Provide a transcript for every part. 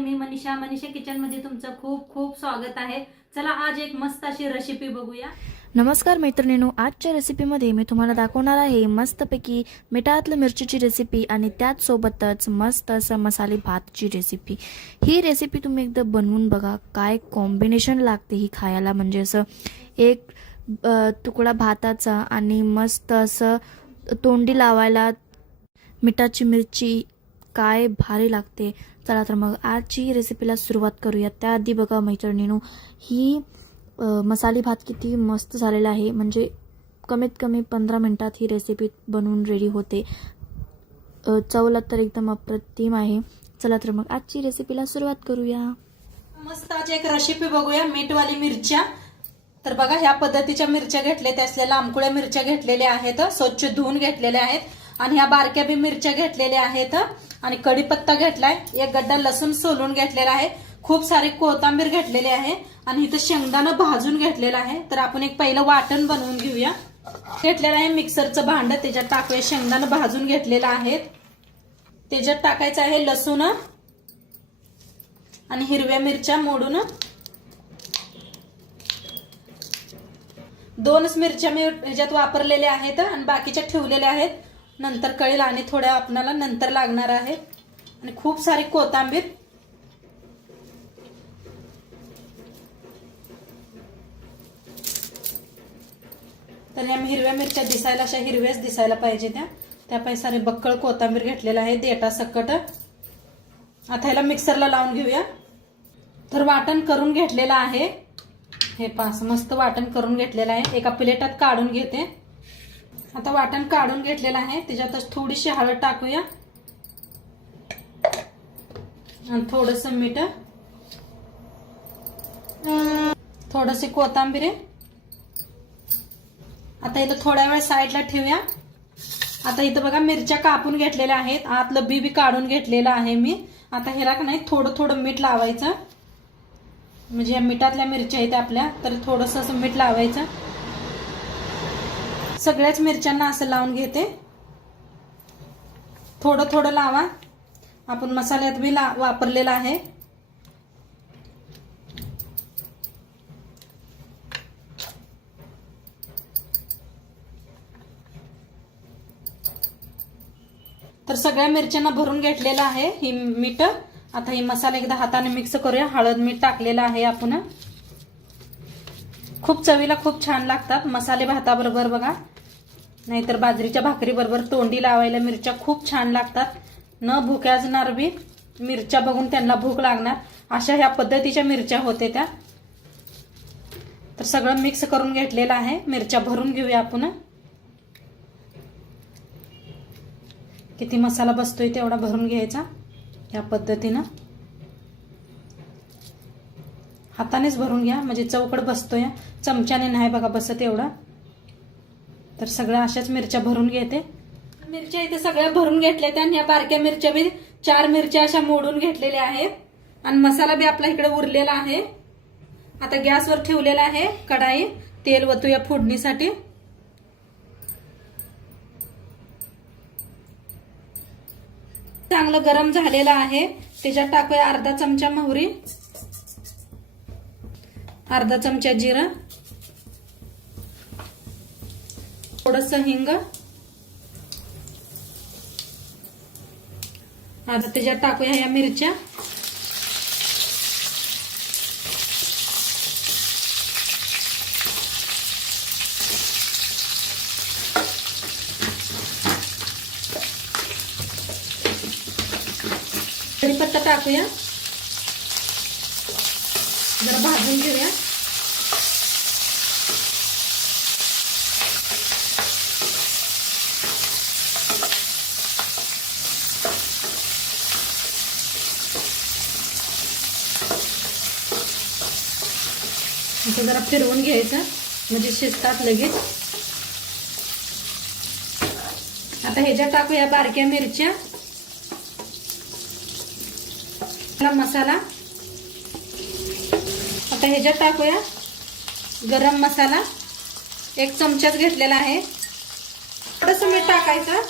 मी Manisha kitchen मध्ये तुमचं खूप खूप स्वागत आहे। चला आज एक मस्त अशी रेसिपी बघूया। नमस्कार मैत्रिणींनो, आजच्या रेसिपीमध्ये मी तुम्हाला दाखवणार आहे मस्तपैकी मिठातलं मिरचीची रेसिपी आणि त्याच सोबतच मस्त असं मसाले भातची रेसिपी। ही रेसिपी तुम्ही एकदा बनवून बघा, काय कॉम्बिनेशन लागते ही खायला। म्हणजे असं एक तुकडा भाताचा आणि मस्त असं तोंडी लावायला मिठाची मिरची, काय भारी लागते। चला तर मग आजची रेसिपीला सुरुवात करूया। त्याआधी बघा मैत्रिणींनो, ही मसाले भात किती मस्त झालेला आहे। म्हणजे कमीत कमी 15 मिनिटात ही रेसिपी बनवून रेडी होते। चवला तर एकदम अप्रतिम आहे। चला तर मग आजची रेसिपीला सुरुवात करूया। मस्त आज एक रेसिपी बघूया, मीठवाली मिरच्या। तर बघा ह्या पद्धतीच्या मिरच्या घेतलेल्या असलेल्या लांबकुळ्या मिरच्या घेतलेल्या आहेत, स्वच्छ धुवून घेतलेल्या आहेत। आणि ह्या बारक्या बी मिरच्या घेतलेल्या आहेत आणि कढीपत्ता घेतलाय, एक गड्डा लसूण सोलून घेतलेला आहे, खूप सारी कोथिंबीर घेतलेली आहे आणि इथं शेंगदाणा भाजून घेतलेला आहे। तर आपण एक पहिलं वाटण बनवून घेऊया। घेतलेलं आहे मिक्सरचं भांड, त्याच्यात टाकूया शेंगदाणा भाजून घेतलेला आहे। त्याच्यात टाकायचं आहे लसूण आणि हिरव्या मिरच्या मोडून, 2 मिरच्या मी ह्याच्यात वापरलेल्या आहेत आणि बाकीच्या ठेवलेल्या आहेत, नंतर कळेल आणि थोड्या आपल्याला नंतर लागणार आहे। आणि खूप सारी कोथिंबीर, तर ह्या हिरव्या मिरच्या दिसायला अशा हिरव्याच दिसायला पाहिजे त्या सारे बक्कळ कोथिंबीर घेतलेला आहे देटा सकट। आता ह्याला मिक्सरला लावून घेऊया। तर वाटण करून घेतलेलं आहे, हे पास मस्त वाटण करून घेतलेलं आहे। एका प्लेटात काढून घेते। आता वाटण काढून घेतलेलं आहे, त्याच्यातच थोडीशी हळद टाकूया आणि थोडंसं मीठ, थोडीशी कोथिंबीर। आता इथं थोड्या वेळ साईडला ठेवूया। आता इथं बघा मिरच्या कापून घेतलेल्या आहेत, आतलं बी काढून घेतलेलं आहे मी। आता ह्याला का नाही थोडं थोडं मीठ लावायचं, म्हणजे या मिठातल्या मिरच्या आहेत आपल्या, तर थोडंसं असं मीठ लावायचं। सगळ्याच मिरच्यांना असं लावून घेते, थोडं थोडं लावा। आपण मसाल्यात बी वापरलेला आहे। तर सगळ्या मिरच्यांना भरून घेतलेला आहे ही मीठ। आता ही मसाला एकदा हाताने मिक्स करूया। हळद मीठ टाकलेलं आहे आपण, खूप चवीला खूप छान लागतात मसाले भाताबरोबर बघा, नाहीतर बाजरीच्या भाकरी बरोबर तोंडी लावायला मिरच्या खूप छान लागतात। न भुक्याजणार बी मिरच्या बघून त्यांना भूक लागणार, अशा ह्या पद्धतीच्या मिरच्या होते त्या। तर सगळं मिक्स करून घेतलेलं आहे, मिरच्या भरून घेऊया आपण। किती मसाला बसतोय तेवढा भरून घ्यायचा या पद्धतीनं, हातानेच भरून घ्या म्हणजे चौकट बसतोय, चमच्याने नाही बघा बसत एवढा। तर सगळ्या अशाच मिरच्या भरून घेते। मिरच्या इथे सगळ्या भरून घेतल्या आणि या बारक्या मिरच्या बी 4 मिरच्या अशा मोडून घेतलेल्या आहेत आणि मसाला बी आपला इकडे उरलेला आहे। आता गॅसवर ठेवलेला आहे कढाई, तेल वतूया फोडणीसाठी। चांगलं गरम झालेलं आहे, त्याच्यात टाकूया अर्धा चमचा मोहरी, अर्धा चमचा जिरा, थोडंसं हिंग, आता त्याच्यात टाकूया या मिरच्या, कढीपत्ता टाकूया, जरा भाजून घेऊया। आता जरा फिरवून घ्यायचं म्हणजे शिजतात लगेच। आता ह्याच्यात टाकूया बारक्या मिरच्या, मसाला। आता ह्याच्यात टाकूया गरम मसाला, 1 चमचाच घेतलेला आहे। थोडंसं मीठ टाकायचं,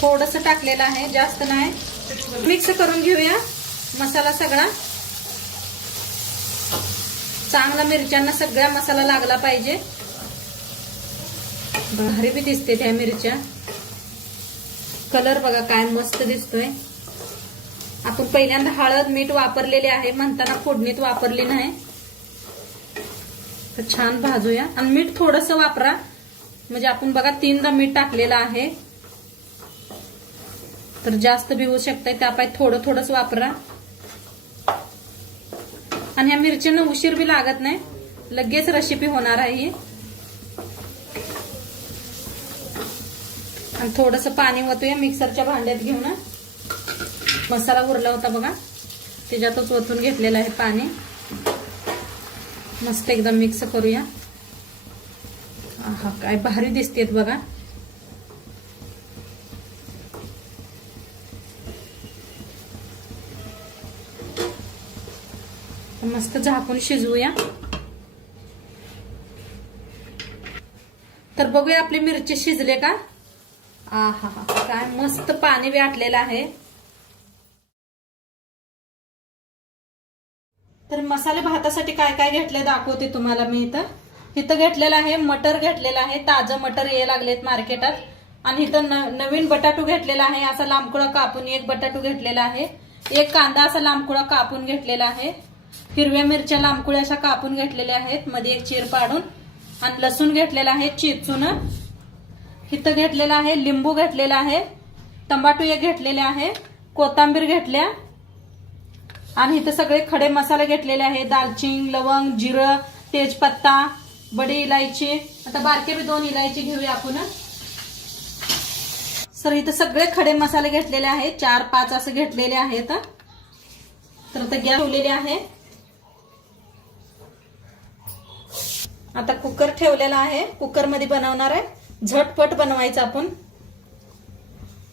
थोडंसं टाकलेलं आहे, जास्त नाही। मिक्स करून घेऊया मसाला सगळा. चांगला मिरच्यांना सगळा मसाला लागला पाहिजे. भारी बी दिसते त्या मिरच्या. कलर बघा काय मस्त दिसतोय. आपण पहिल्यांदा हळद मीठ वापरलेले आहे, म्हणताना फोडणीत वापरली नाही. तर छान भाजूया. आणि मीठ थोडस वापरा, म्हणजे आपण बघा 3दा मीठ टाकलेलं आहे, तर जास्त बी होऊ शकतंय. त्यापाय थोडं थोडंच वापरा. आणि ह्या मिरच्यांना उशीर बी लागत नाही, लगेच रेसिपी होणार आहे ही. आणि थोडस पाणी ओतूया मिक्सरच्या भांड्यात घेऊन. मसाला उरला होता बघा, त्याच्यातच ओतून घेतलेलं आहे पाणी. मस्त एकदम मिक्स करूया. आहा काय भारी दिसतेत बघा. मस्त झाकून शिजवूया. तर बघूया आपली मिरची शिजले का. आहा काय मस्त पाणी बी आटलेलं आहे. तर मसाले भातासाठी काय काय घेतले दाखवते तुम्हाला मी. इथं घेतलेलं आहे मटर घेतलेलं आहे. ताजं मटर यायला लागलेत मार्केटात. आणि इथं नवीन बटाटू घेतलेला आहे, असा लांबकुळा कापून. एक बटाटू घेतलेला आहे. एक कांदा असा लांबकुळा कापून घेतलेला आहे. हिरव्या मिरच्या लांबकुळ्या अशा कापून घेतलेल्या आहेत, मध्ये एक चीर पाडून. आणि लसूण घेतलेला आहे चेचून. इथं घेतलेला आहे लिंबू घेतलेला आहे. टमाटो एक घेतलेले आहे. कोथिंबीर घेतल्या. आणि इथं सगळे खडे मसाले घेतलेले आहे. दालचिनी, लवंग, जिरं, तेजपत्ता, बडी इलायची. आता बारके बी 2 इलायची घेऊया आपण. सर इथं सगळे खडे मसाले घेतलेले आहेत, 4-5 असं घेतलेले आहेत. तर आता गॅस ठेवलेले आहे. आता कुकर ठेवलेला आहे. कुकर मध्ये बनवणार आहे, झटपट बनवायचं आपण.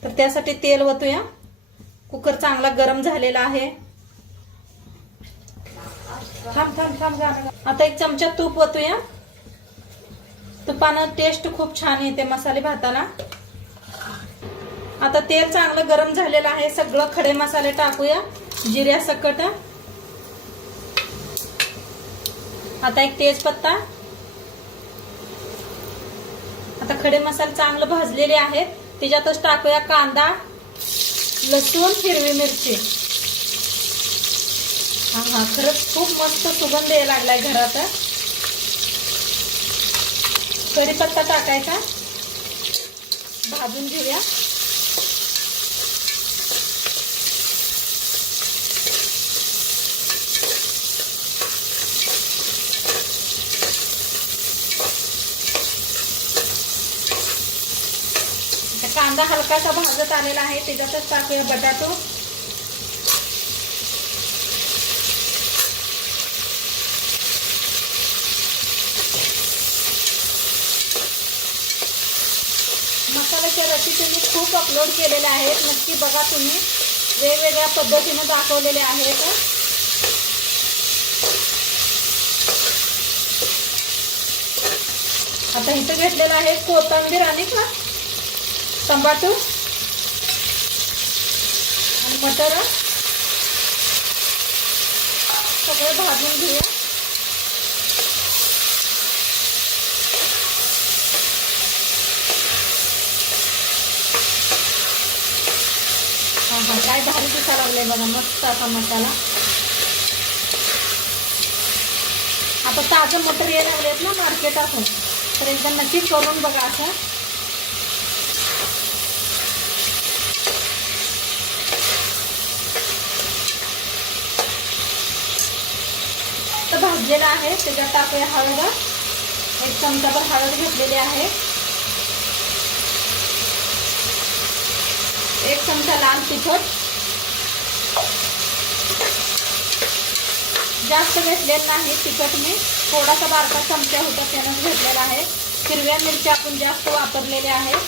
तर त्यासाठी तेल ओतूया. कुकर चांगला गरम झालेला आहे. आता 1 चमचा तूप ओतूया. तुपानं टेस्ट खूप छान येते मसाले भाताला. आता तेल चांगलं गरम झालेलं आहे. सगळं खडे मसाले टाकूया जिऱ्यासकट. आता एक तेजपत्ता. आता खडे मसाले चांगलं भाजलेले आहेत, त्याच्यातच टाकूया कांदा, लसूण, हिरवी मिरची. हा खरंच खूप मस्त सुगंध यायला लागलाय घरात. कढीपत्ता टाकायचा, भाजून घेऊया. कांदा हलकासा भाजत आलेला आहे, त्याच्यातच टाकूया बटाटो. मसाल्याच्या रेसिपी मी खूप अपलोड केलेल्या आहेत, नक्की बघा तुम्ही. वेगवेगळ्या पद्धतीने दाखवलेले आहेत. आता इथं घेतलेलं आहे कोथिंबीर आणि टमाटो आणि मटर. सगळं भाजून घेऊया. हा काय भारी दिसायला लागले बघा, मस्त असा मसाला. आता ताजं मटर यायला लागलेत ना मार्केटातून, तर एकदा नक्की करून बघा असं. भाजलेला आहे, त्याच्यात टाकूया हळद. 1 चमचाभर हळद घेतलेली आहे. 1 चमचा लाल तिखट. जास्त घेतलेलं नाही तिखट मी, थोडासा बारका चमचा होता त्यानंच घेतलेला आहे. हिरव्या मिरच्या आपण जास्त वापरलेल्या आहेत.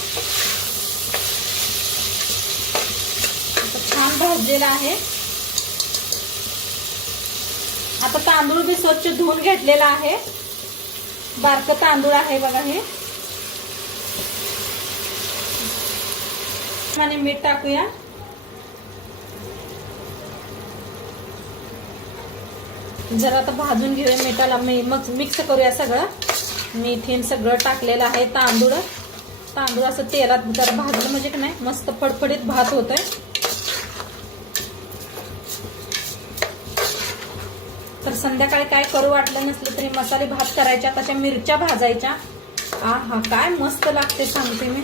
छान भाजलेला आहे. आता तांदूळ बी स्वच्छ धुवून घेतलेला आहे. बारकं तांदूळ आहे बघा हे. आणि मीठ टाकूया. जरा आता भाजून घेऊया मिठाला, मग मिक्स करूया सगळं. मीठ हे सगळं टाकलेलं आहे. तांदूळ असं तेलात जरा भाजलं म्हणजे की नाही मस्त फडफडीत भात होतोय. तर संध्याकाळी काय करू वाटलं नसलं तरी मसाले भात करायच्या, तशा मिरच्या भाजायच्या. हा काय मस्त लागते सांगते मी.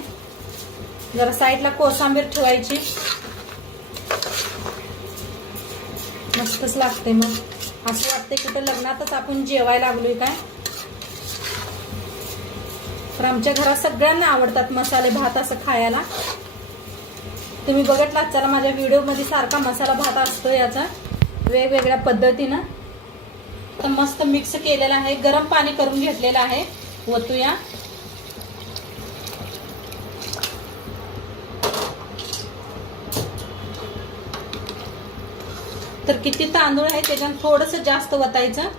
जरा साईडला कोथिंबीर ठेवायची, मस्तच लागते. मग असं वाटते कुठं लग्नातच आपण जेवायला लागलोय काय. तर आमच्या घरात सगळ्यांना आवडतात मसाले भात असं खायला. तुम्ही बघितलात चला माझ्या व्हिडिओ मध्ये सारखा मसाला भात असतो याचा वेगवेगळ्या पद्धतीनं. तर मस्त मिक्स केलेला आहे. गरम पाणी करून घेतलेलं आहे. ओतूया. तर किती तांदूळ आहे त्याच्यात थोडस जास्त वतायचं.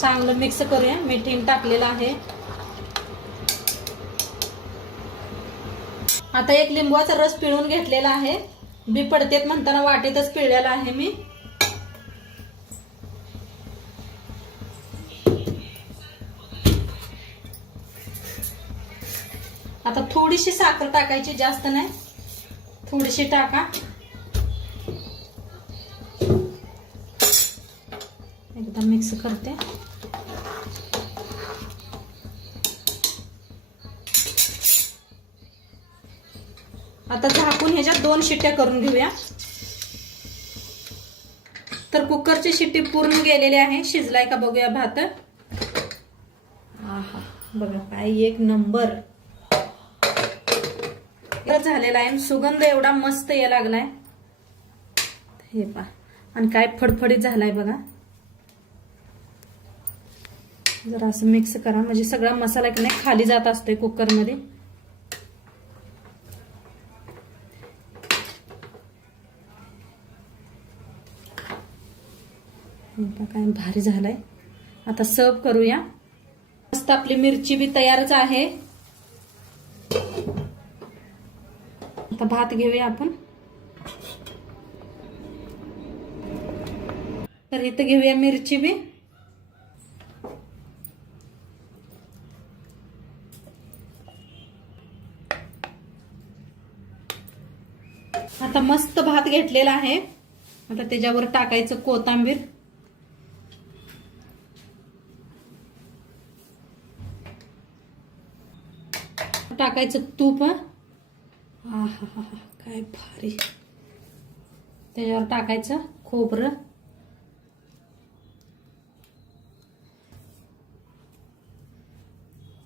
चांगलं मिक्स करूया. मीठ टाकलेलं आहे. आता एक लिंबूचा रस पिळून घेतलेला आहे. बी पडतेत म्हणताना वाटीतच पिळलेला आहे मी. आता थोडीशी साखर टाकायची, जास्त नाही, थोडीशी टाका. एकदा मिक्स करते. आता झाकून ह्याच्यात 2 शिट्ट्या करून घेऊया. तर कुकरची शिट्टी पूर्ण गेलेली आहे. शिजलाय का बघूया भात. आहा बघा काय एक नंबर झालेला आहे. सुगंध एवढा मस्त यायला लागलाय. हे पहा, आणि काय फडफडीत झालाय बघा. जरा असं मिक्स करा म्हणजे सगळा मसाला की नाही खाली जात असतोय कुकर मध्ये. काय भारी झालाय. आता सर्व करूया. मस्त आपली मिरची बी तयारच आहे. आता भात घेऊया आपण. तर इथं घेऊया मिरची बी. आता मस्त भात घेतलेला आहे. आता त्याच्यावर टाकायचं कोथिंबीर. टाकायचं तूप. काय भारी. त्याच्यावर टाकायचं खोबरं.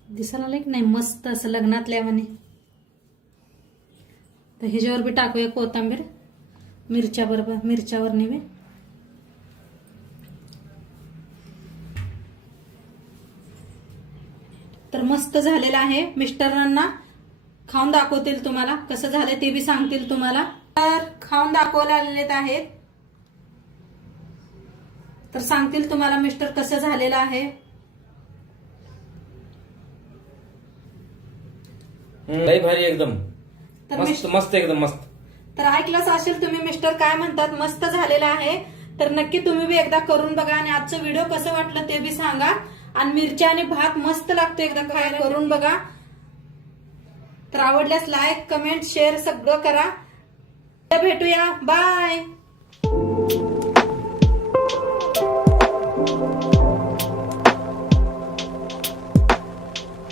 दिसायला लागलं की नाही मस्त असं लग्नातल्यावानी. तर ह्याच्यावर बी टाकूया कोथिंबीर. मिरच्यावर नेवे. तर मस्त झालेला आहे. मिस्टरांना खाऊन दाखवतील तुम्हाला कसं झालंय ते बी सांगतील तुम्हाला. तर खाऊन दाखवायला आलेले आहेत. तर सांगतील तुम्हाला मिस्टर कसं झालेलं आहे. लई भारी एकदम. तर मस्त मस्त एकदम मस्त. तर ऐकलंच असेल तुम्ही मिस्टर काय म्हणतात. मस्त झालेलं आहे. तर नक्की तुम्ही बी एकदा करून बघा. आणि आजचं व्हिडिओ कसं वाटलं ते बी सांगा. आणि मिरच्या आणि भात मस्त लागतो. एकदा खायला करून बघा. तर आवडल्यास लाईक कमेंट शेअर सगळं करा. भेटूया. बाय.